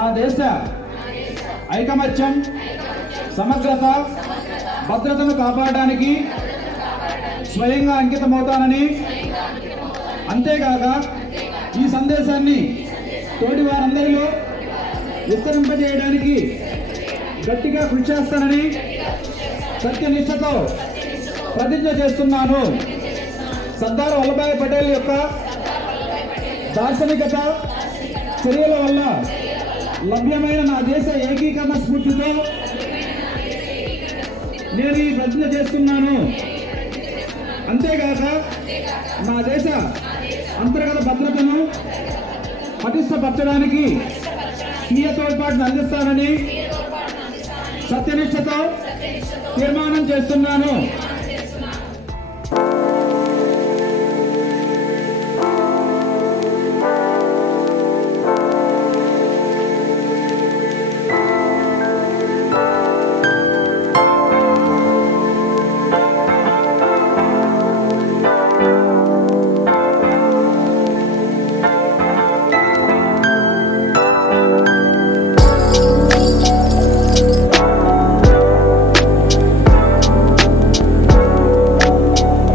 నా దేశ ఐకమత్యం, సమగ్రత, భద్రతను కాపాడడానికి స్వయంగా అంకితమవుతానని, అంతేకాక ఈ సందేశాన్ని తోటి వారందరిలో విస్తరింపజేయడానికి గట్టిగా కృషి చేస్తానని సత్యనిష్టతో ప్రతిజ్ఞ చేస్తున్నాను. సర్దార్ వల్లభాయ్ పటేల్ యొక్క దార్శనికత చర్యల వల్ల లభ్యమైన నా దేశ ఏకీకరణ స్ఫూర్తితో నేను ఈ ప్రతిజ్ఞ చేస్తున్నాను. అంతేగాక నా దేశ అంతర్గత భద్రతను పటిష్టపరచడానికి స్వీయ తోడ్పాటును అందిస్తానని సత్యనిష్టతో తీర్మానం చేస్తున్నాను.